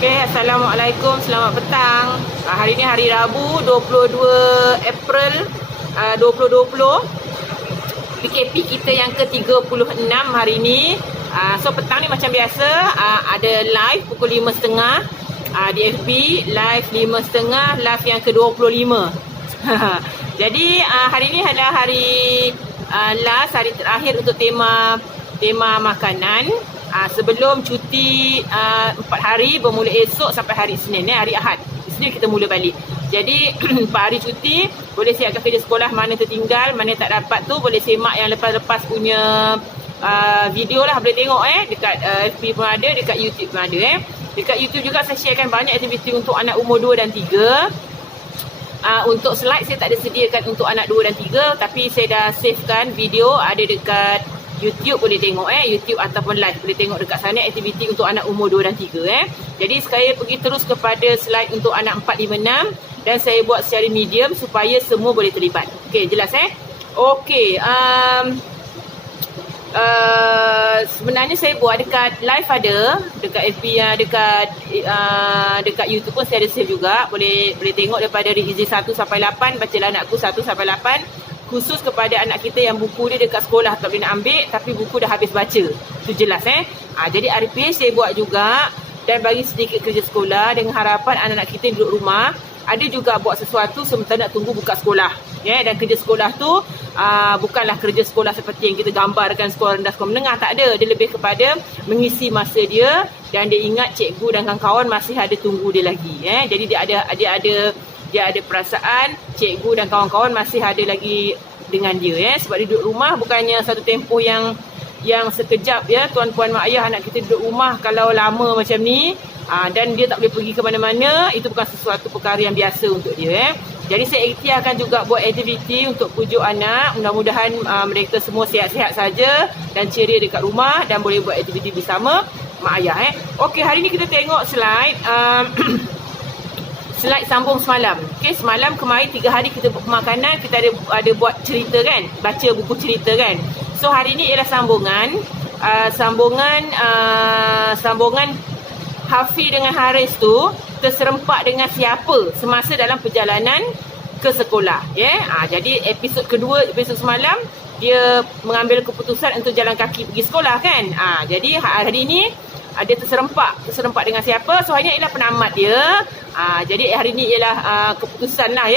Okay, Assalamualaikum, selamat petang. Hari ni hari Rabu 22 April 2020. PKP kita yang ke-36 hari ni. So petang ni macam biasa, ada live pukul 5.30 di FB, live 5.30, live yang ke-25. Jadi hari ni adalah hari last, hari terakhir untuk tema makanan. Sebelum cuti 4 hari bermula esok sampai hari Isnin, hari Ahad. Isnin kita mula balik. Jadi 4 hari cuti, boleh siapkan kerja sekolah mana tertinggal, mana tak dapat tu boleh semak yang lepas-lepas punya video lah, boleh tengok dekat FB pun ada, dekat YouTube pun ada Dekat YouTube juga saya sharekan banyak aktiviti untuk anak umur 2 dan 3. Untuk slide saya tak ada sediakan untuk anak 2 dan 3, tapi saya dah savekan video ada dekat YouTube, boleh tengok YouTube ataupun live boleh tengok dekat sana aktiviti untuk anak umur 2 dan 3 Jadi saya pergi terus kepada slide untuk anak 4, 5, 6 dan saya buat secara medium supaya semua boleh terlibat. Okey, jelas Okey, sebenarnya saya buat dekat live ada, dekat FB dekat YouTube pun saya ada save juga. Boleh tengok daripada Rizi 1 sampai 8, bacalah anakku 1 sampai 8. Khusus kepada anak kita yang buku dia dekat sekolah tak boleh nak ambil tapi buku dah habis baca. Itu jelas Jadi RPH saya buat juga dan bagi sedikit kerja sekolah dengan harapan anak-anak kita duduk rumah. Ada juga buat sesuatu sementara nak tunggu buka sekolah. Dan kerja sekolah tu bukanlah kerja sekolah seperti yang kita gambarkan sekolah rendah, sekolah menengah, tak ada. Dia lebih kepada mengisi masa dia dan dia ingat cikgu dan kawan-kawan masih ada tunggu dia lagi. Jadi dia ada perasaan cikgu dan kawan-kawan masih ada lagi dengan dia sebab dia duduk rumah, bukannya satu tempoh yang sekejap tuan-puan mak ayah, anak kita duduk rumah kalau lama macam ni dan dia tak boleh pergi ke mana-mana, itu bukan sesuatu perkara yang biasa untuk dia Jadi saya ikhtiarkan juga buat aktiviti untuk pujuk anak, mudah-mudahan mereka semua sihat-sihat saja dan ceria dekat rumah dan boleh buat aktiviti bersama mak ayah Okey, hari ni kita tengok slide slide sambung semalam. Okey, semalam kemarin 3 hari kita buat makanan, kita ada buat cerita kan, baca buku cerita kan. So hari ni ialah sambungan Hafiz dengan Haris tu terserempak dengan siapa semasa dalam perjalanan ke sekolah jadi episod kedua, episod semalam dia mengambil keputusan untuk jalan kaki pergi sekolah kan. Jadi hari ni dia terserempak dengan siapa. So hari ni ialah penamat dia. Jadi hari ni ialah keputusan lah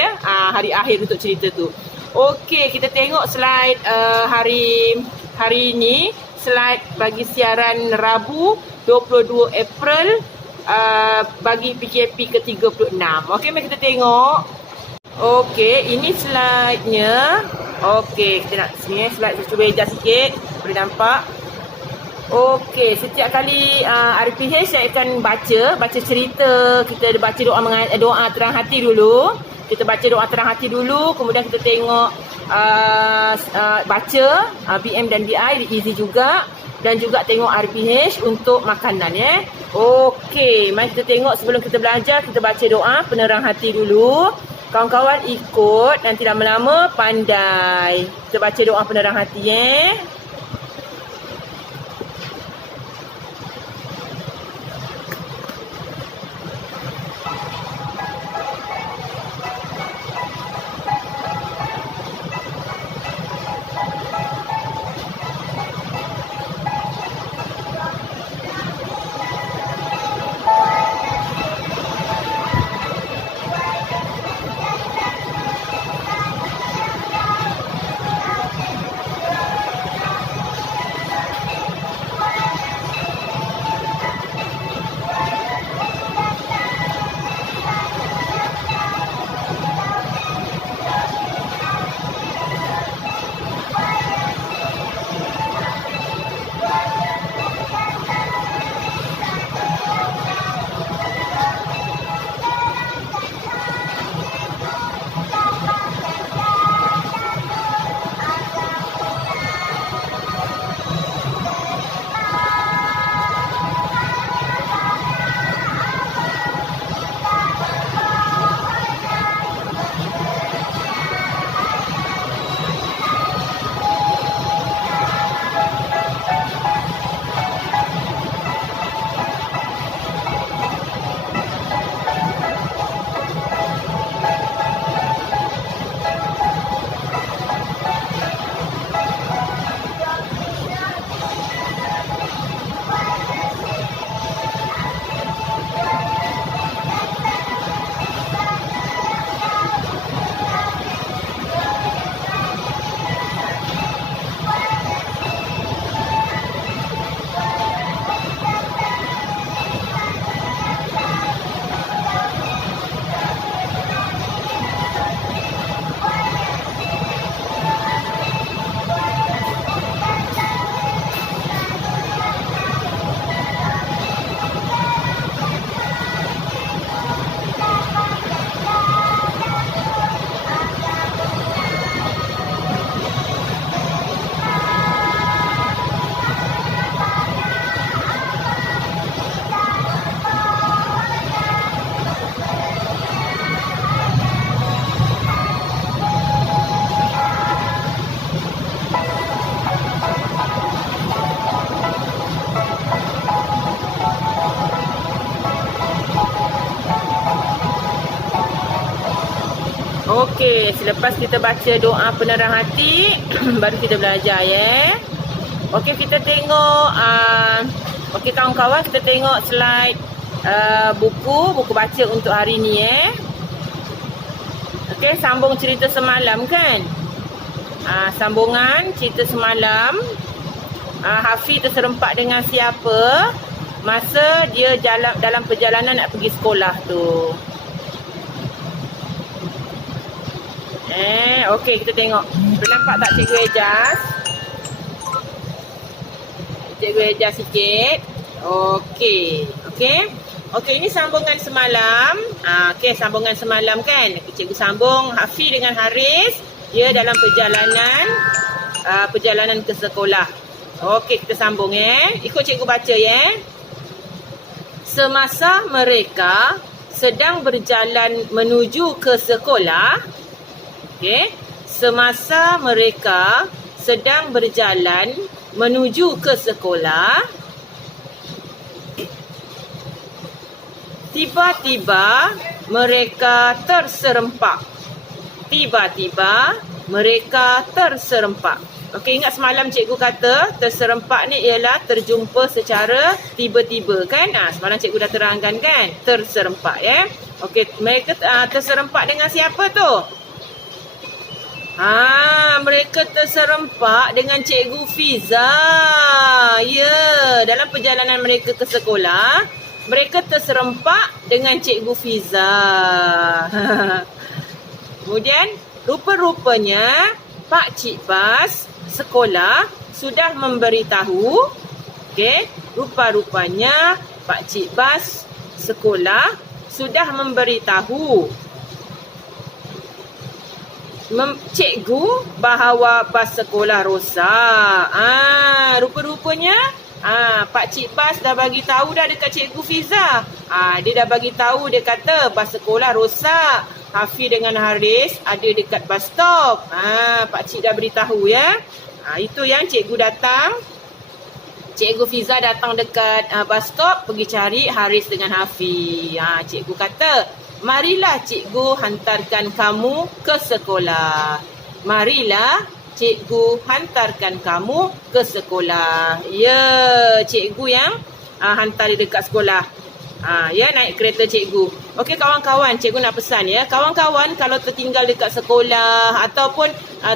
hari akhir untuk cerita tu. Okey, kita tengok slide hari ni, slide bagi siaran Rabu 22 April bagi PKP ke-36. Okey, mari kita tengok. Okey, ini slide-nya. Okey, kita nak sini slide saya cuba adjust sikit, boleh nampak. Okey, setiap kali RPH saya akan baca cerita. Kita baca doa terang hati dulu. Kita baca doa terang hati dulu, kemudian kita tengok baca BM dan BI easy juga, dan juga tengok RPH untuk makanan Okey, mari kita tengok. Sebelum kita belajar, kita baca doa penerang hati dulu. Kawan-kawan ikut, nanti lama-lama pandai. Kita baca doa penerang hati Okey, selepas kita baca doa penerang hati, baru kita belajar ya. Okey, kita tengok okey kawan-kawan, kita tengok slide buku baca untuk hari ni ya. Okey, sambung cerita semalam kan? Sambungan cerita semalam. Hafiz terserempak dengan siapa masa dia dalam perjalanan nak pergi sekolah tu. Okey, kita tengok. Nampak tak Cikgu Ejaz? Cikgu Ejaz sikit. Okey. Okey, ini sambungan semalam. Okey, sambungan semalam kan. Cikgu sambung Hafiz dengan Haris. Dia dalam perjalanan ke sekolah. Okey, kita sambung Ikut cikgu baca Semasa mereka sedang berjalan menuju ke sekolah. Okey, semasa mereka sedang berjalan menuju ke sekolah, tiba-tiba mereka terserempak. Okey, ingat semalam cikgu kata terserempak ni ialah terjumpa secara tiba-tiba kan? Semalam cikgu dah terangkan kan? Terserempak Okey, mereka terserempak dengan siapa tu? Mereka terserempak dengan Cikgu Fiza. Ya, dalam perjalanan mereka ke sekolah, mereka terserempak dengan Cikgu Fiza. Kemudian, rupa-rupanya Pak Cik Bas sekolah sudah memberitahu. Okey, rupa-rupanya Pak Cik Bas sekolah sudah memberitahu cikgu bahawa bas sekolah rosak. Rupa-rupanya Pak Cik Bas dah bagi tahu dah dekat Cikgu Fiza. Dia dah bagi tahu, dia kata bas sekolah rosak. Hafiz dengan Haris ada dekat bus stop. Pak Cik dah beritahu itu yang cikgu datang. Cikgu Fiza datang dekat bus stop pergi cari Haris dengan Hafiz. Cikgu kata, marilah cikgu hantarkan kamu ke sekolah. Marilah cikgu hantarkan kamu ke sekolah. Ya, cikgu yang hantar dia dekat sekolah. Naik kereta cikgu. Okey kawan-kawan, cikgu nak pesan Kawan-kawan kalau tertinggal dekat sekolah ataupun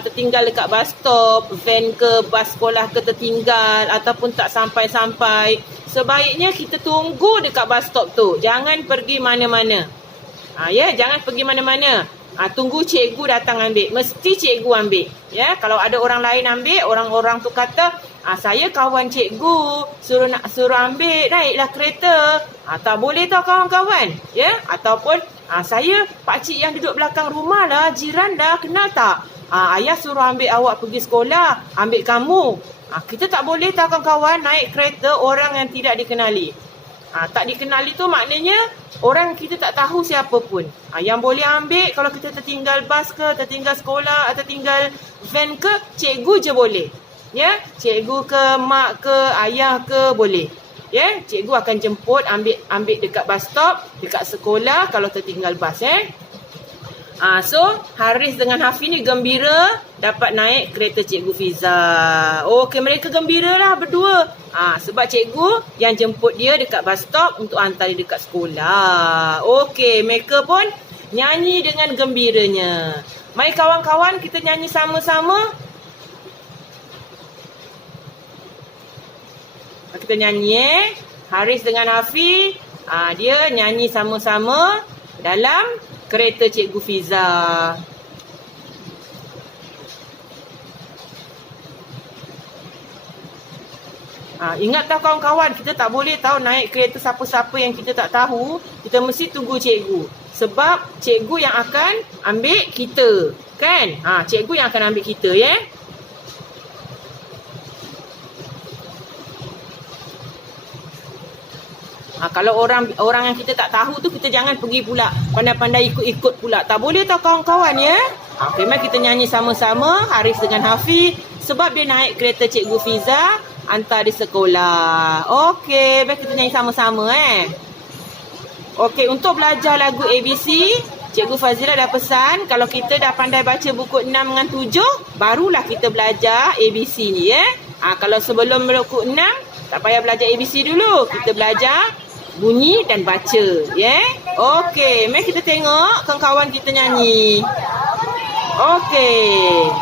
tertinggal dekat bus stop, van ke bas sekolah ke tertinggal ataupun tak sampai-sampai, sebaiknya kita tunggu dekat bus stop tu. Jangan pergi mana-mana. Jangan pergi mana-mana. Tunggu cikgu datang ambil. Mesti cikgu ambil. Kalau ada orang lain ambil, orang-orang tu kata, saya kawan cikgu, suruh ambil, naiklah kereta. Tak boleh tau kawan-kawan. Ataupun saya pakcik yang duduk belakang rumah lah, jiran dah, kenal tak? Ayah suruh ambil awak pergi sekolah, ambil kamu. Kita tak boleh tau kawan-kawan naik kereta orang yang tidak dikenali. Tak dikenali tu maknanya orang kita tak tahu siapa pun. Yang boleh ambil kalau kita tertinggal bas ke, tertinggal sekolah, atau tertinggal van ke, cikgu je boleh. Cikgu ke, mak ke, ayah ke, boleh. Cikgu akan jemput, ambil dekat bus stop, dekat sekolah kalau tertinggal bas. So Haris dengan Hafiz ni gembira dapat naik kereta Cikgu Fiza. Okey, mereka gembira lah berdua. Sebab cikgu yang jemput dia dekat bus stop untuk hantar dia dekat sekolah. Okey, mereka pun nyanyi dengan gembiranya. Mari kawan-kawan kita nyanyi sama-sama. Kita nyanyi Haris dengan Hafiz, dia nyanyi sama-sama dalam kereta Cikgu Fiza. Ingat tak kawan-kawan, kita tak boleh tahu naik kereta siapa-siapa yang kita tak tahu. Kita mesti tunggu cikgu. Sebab cikgu yang akan ambil kita. Kan? Cikgu yang akan ambil kita Kalau orang yang kita tak tahu tu, kita jangan pergi pula pandai-pandai ikut-ikut pula. Tak boleh tau kawan-kawan Okey, mari kita nyanyi sama-sama Haris dengan Hafiz. Sebab dia naik kereta Cikgu Fiza hantar di sekolah. Okey, mari kita nyanyi sama-sama Okey, untuk belajar lagu ABC, Cikgu Fazila dah pesan kalau kita dah pandai baca buku 6 dengan 7, barulah kita belajar ABC ni ya. Kalau sebelum buku 6, tak payah belajar ABC dulu. Kita belajar bunyi dan baca ya. Okey, mari kita tengok kawan-kawan kita nyanyi. Okey.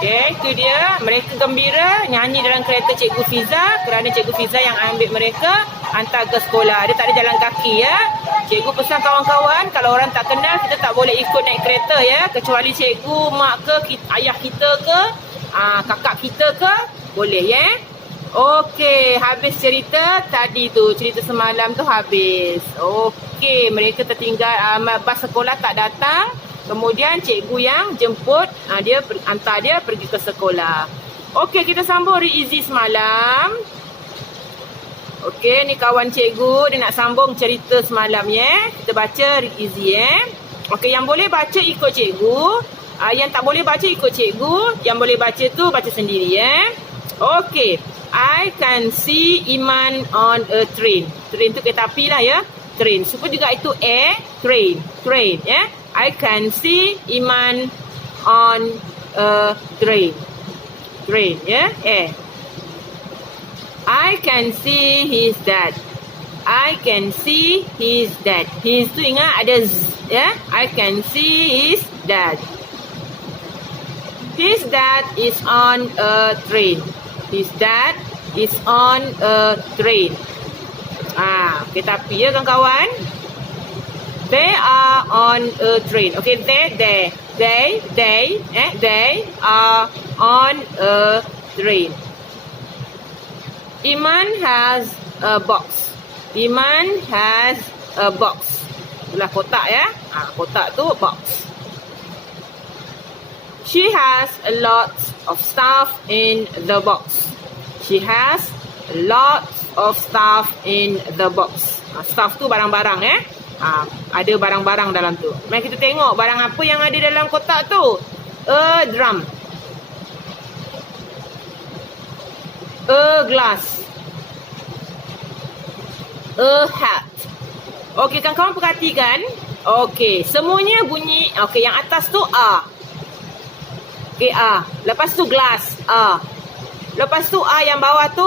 Okay, itu dia. Mereka gembira nyanyi dalam kereta Cikgu Fiza kerana Cikgu Fiza yang ambil mereka hantar ke sekolah. Dia tak ada jalan kaki ya. Cikgu pesan kawan-kawan, kalau orang tak kenal, kita tak boleh ikut naik kereta ya. Kecuali cikgu, mak ke, ayah kita ke, kakak kita ke, boleh ya. Okey, habis cerita tadi tu. Cerita semalam tu habis. Okey, mereka tertinggal, bas sekolah tak datang. Kemudian cikgu yang jemput, dia hantar dia pergi ke sekolah. Okey, kita sambung Re-Easy semalam. Okey, ni kawan cikgu, dia nak sambung cerita semalam ya. Kita baca Re-Easy ya. Okey, yang boleh baca ikut cikgu, yang tak boleh baca ikut cikgu, yang boleh baca tu baca sendiri ya. Okey, I can see Iman on a train. Train tu kereta api lah ya. Train. Supaya juga itu train. Train ya. I can see Iman on a train. Train ya. I can see his dad. I can see his dad. His tu ingat ada z ya. I can see his dad. His dad is on a train. His dad is on a train. Kereta api ya kawan-kawan. They are on a train. Okay, they are on a train. Iman has a box. Iman has a box. Itulah kotak ya. Kotak tu box. She has a lot of stuff in the box. She has a lot of stuff in the box. Stuff tu barang-barang ya. Ada barang-barang dalam tu. Mari kita tengok barang apa yang ada dalam kotak tu. A drum. A glass. A hat. Okey, kawan-kawan perhatikan. Okey, semuanya bunyi. Okey, yang atas tu A. Okey, A. Lepas tu glass. A. Lepas tu A yang bawah tu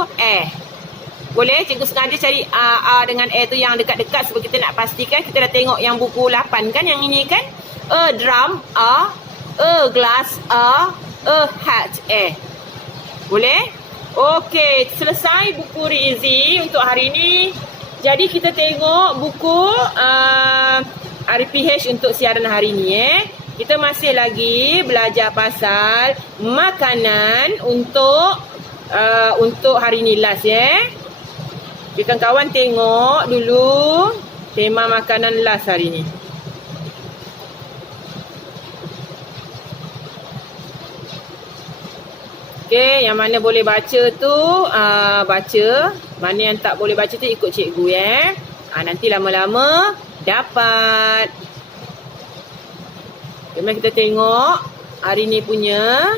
Boleh? Cikgu sengaja cari A dengan tu yang dekat-dekat sebab kita nak pastikan. Kita dah tengok yang buku 8 kan, yang ini kan. A drum, A glass, A hat, Boleh? Okey, selesai buku Re-Easy untuk hari ini. Jadi kita tengok buku RPH untuk siaran hari ini Kita masih lagi belajar pasal makanan untuk hari ini last kawan-kawan tengok dulu tema makanan last hari ni. Okey, yang mana boleh baca tu baca. Mana yang tak boleh baca tu ikut cikgu nanti lama-lama dapat. Okay, mari kita tengok hari ni punya.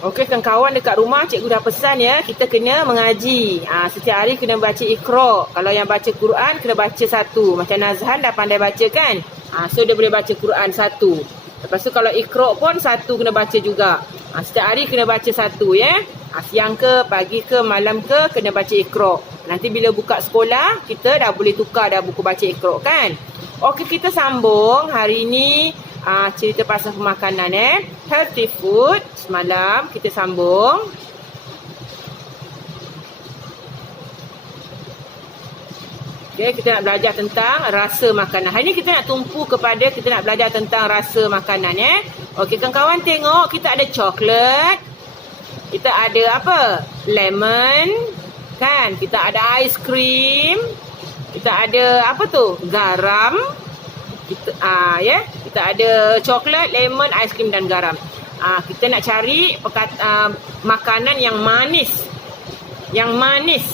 Okey, kawan-kawan dekat rumah cikgu dah pesan ya, kita kena mengaji. Setiap hari kena baca Iqra. Kalau yang baca Quran kena baca satu. Macam Nazhan dah pandai baca kan? So dia boleh baca Quran satu. Lepas tu kalau Iqra pun satu kena baca juga. Setiap hari kena baca satu ya. Siang ke, pagi ke, malam ke kena baca Iqra. Nanti bila buka sekolah, kita dah boleh tukar dah buku baca Iqra kan? Okey, kita sambung hari ni cerita pasal pemakanan healthy food. Semalam kita sambung. Okay, kita nak belajar tentang rasa makanan. Hari ni kita nak tumpu kepada kita nak belajar tentang rasa makanan Okey, kawan-kawan tengok kita ada coklat. Kita ada apa? Lemon kan? Kita ada aiskrim. Kita ada apa tu? Garam. Kita kita ada coklat, lemon, aiskrim dan garam. Kita nak cari makanan yang manis. Yang manis.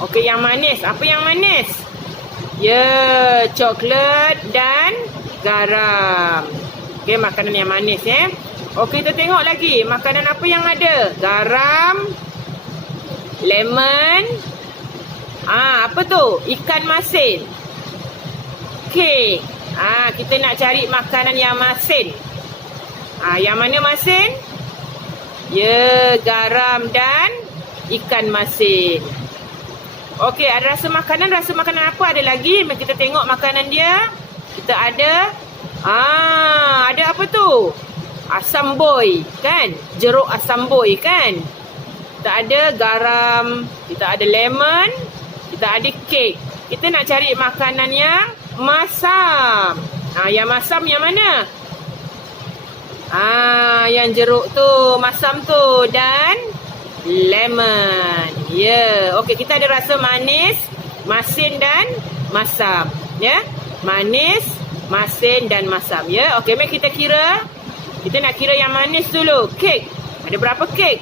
Okey, yang manis. Apa yang manis? Ya, coklat dan garam. Okey, makanan yang manis Okey, kita tengok lagi. Makanan apa yang ada? Garam, lemon. Apa tu? Ikan masin. Okey. Kita nak cari makanan yang masin. Yang mana masin? Ya, garam dan ikan masin. Okey, ada rasa makanan apa ada lagi? Kita tengok makanan dia. Kita ada ada apa tu? Asam boy kan? Jeruk asam boy kan? Kita ada garam, kita ada lemon, kita ada kek. Kita nak cari makanan yang masam. Yang masam yang mana? Yang jeruk tu, masam tu dan lemon. Ya, okey, kita ada rasa manis, masin dan masam. Ya, manis, masin dan masam. Ya, okey, mari kita kira. Kita nak kira yang manis dulu. Kek. Ada berapa kek?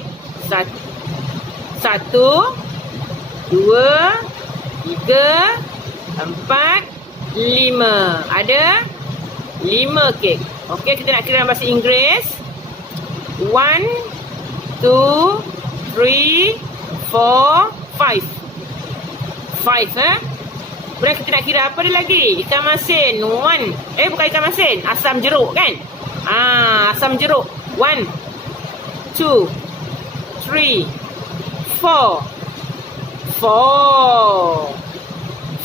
Satu, dua, tiga, empat, lima. Ada 5 kek. Okey, kita nak kira dalam bahasa Inggeris. 1, 2, 3, 4, 5. 5 Kemudian kita nak kira apa dia lagi? Ikan masin. Bukan ikan masin. Asam jeruk kan? Asam jeruk. 1, 2, 3, 4.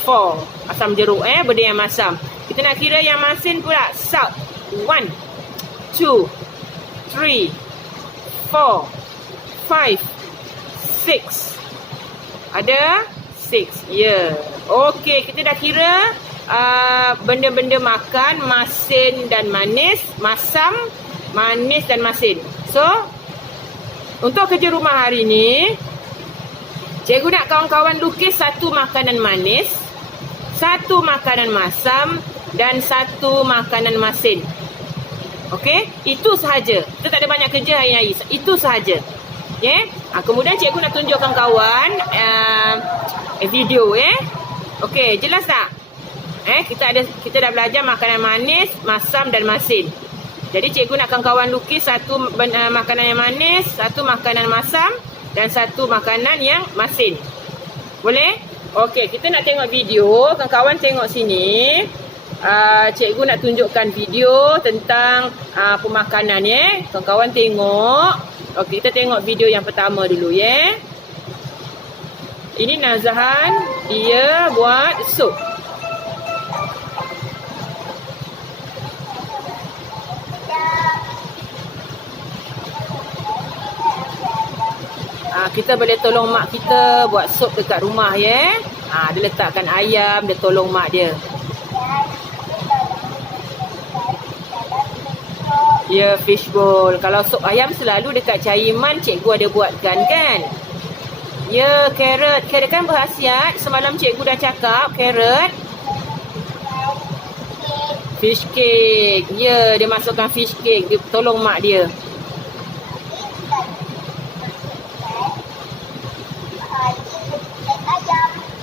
4 asam jeruk benda yang masam. Kita nak kira yang masin pula. Salt. 1, 2, 3, 4, 5, 6. Ada 6. Ya. Okey, kita dah kira benda-benda makan masin dan manis, masam, manis dan masin. So, untuk kerja rumah hari ni, cikgu nak kawan-kawan lukis satu makanan manis, satu makanan masam dan satu makanan masin. Okey, itu sahaja. Kita tak ada banyak kerja hari-hari. Itu sahaja. Okay. Kemudian cikgu nak tunjukkan kawan video Okey, jelas tak? Kita dah belajar makanan manis, masam dan masin. Jadi cikgu nak kawan lukis satu makanan yang manis, satu makanan masam dan satu makanan yang masin. Boleh? Okey, kita nak tengok video. Kawan tengok sini. Cikgu nak tunjukkan video tentang pemakanan Kawan tengok. Okey, kita tengok video yang pertama dulu Ini Nazhan, dia buat sup. Kita boleh tolong mak kita buat sup dekat rumah Dia letakkan ayam, dia tolong mak dia. Ya, fishbowl. Kalau sup ayam selalu dekat Caiman cikgu ada buatkan kan? Ya, carrot. Carrot kan berkhasiat. Semalam cikgu dah cakap carrot. Fish cake. Ya, dia masukkan fish cake. Dia tolong mak dia.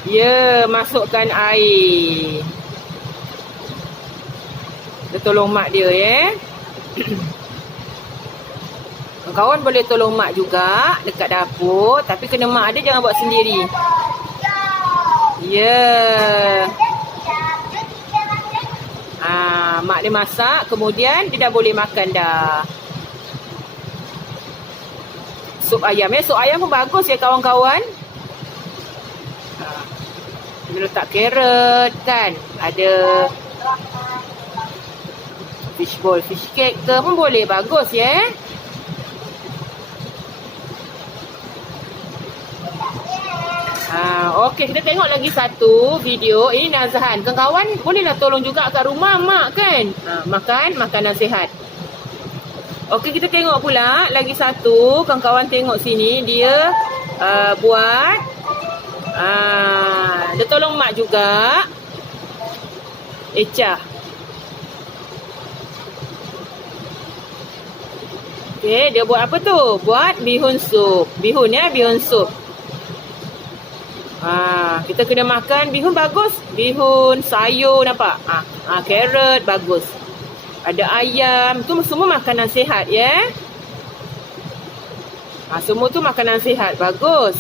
Ya, masukkan air. Dia tolong mak dia Kawan-kawan boleh tolong mak juga dekat dapur, tapi kena mak ada, jangan buat sendiri. Ya. Mak dia masak, kemudian dia dah boleh makan dah. Sup ayam sup ayam pun bagus ya kawan-kawan. Dia letak carrot kan, ada fishball, fish cake ke pun boleh, bagus ya. Okey, kita tengok lagi satu video. Ini Nazhan. Kawan-kawan bolehlah tolong juga kat rumah mak kan. Makan makanan sihat. Okey, kita tengok pula lagi satu. Kawan-kawan tengok sini, dia buat dia tolong mak juga. Ecah. Okey, dia buat apa tu? Buat bihun sup. Bihun ya, bihun sup. Kita kena makan bihun, bagus. Bihun, sayur, nampak? Carrot, bagus. Ada ayam. Tu semua makanan sihat ya. Semua tu makanan sihat, bagus.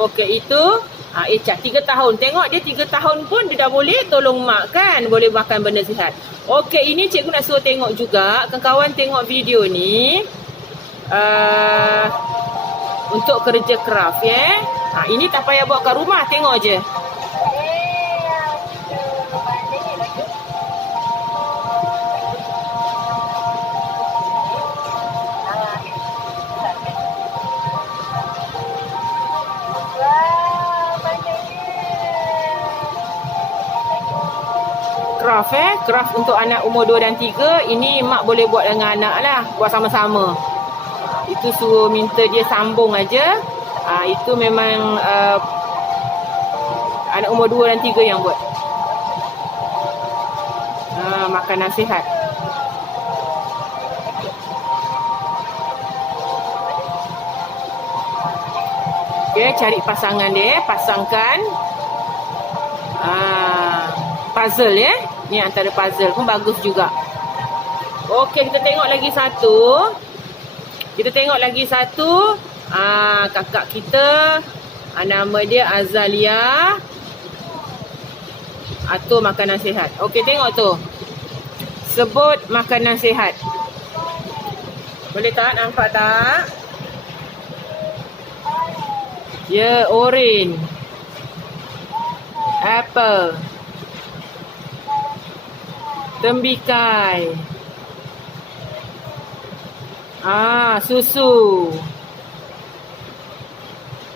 Okey, itu Ecah 3 tahun. Tengok dia 3 tahun pun dia dah boleh tolong mak kan. Boleh makan benda sihat. Okey, ini cikgu nak suruh tengok juga. Kawan-kawan tengok video ni. Untuk kerja craft ya. Ini tak payah buat kat rumah. Tengok je. Craft untuk anak umur 2 dan 3. Ini mak boleh buat dengan anak lah. Buat sama-sama. Itu suruh minta dia sambung aja. Itu memang anak umur 2 dan 3 yang buat. Makanan sihat. Okay, cari pasangan dia. Pasangkan. Puzzle ya. Ni antara puzzle pun bagus juga. Okey, kita tengok lagi satu. Kakak kita. Nama dia Azalia. Atur makanan sihat. Okey, tengok tu. Sebut makanan sihat. Boleh tak? Nampak tak? Ya, orange. Apple. Tembikai. Susu.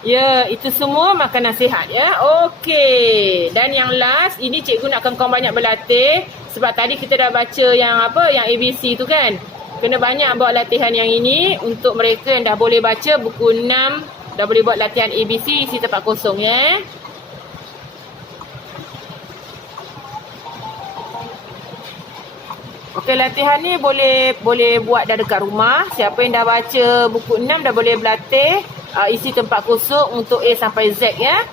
Ya, itu semua makanan sihat ya. Okey. Dan yang last, ini cikgu nakkan kau banyak berlatih. Sebab tadi kita dah baca yang yang ABC tu kan. Kena banyak buat latihan yang ini. Untuk mereka yang dah boleh baca buku 6, dah boleh buat latihan ABC, isi tempat kosong ya. Okey, latihan ni boleh buat dah dekat rumah. Siapa yang dah baca buku 6 dah boleh berlatih isi tempat kosong untuk A sampai Z ya.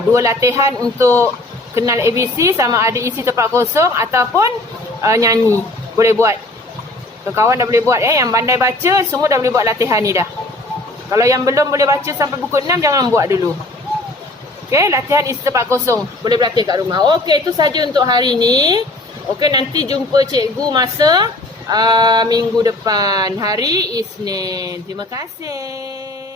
2 latihan untuk kenal ABC, sama ada isi tempat kosong ataupun nyanyi. Boleh buat. Kawan dah boleh buat ya. Yang pandai baca semua dah boleh buat latihan ni dah. Kalau yang belum boleh baca sampai buku 6, jangan buat dulu. Okey, latihan isi tempat kosong. Boleh berlatih kat rumah. Okey, itu saja untuk hari ni. Okey, nanti jumpa cikgu masa minggu depan, hari Isnin. Terima kasih.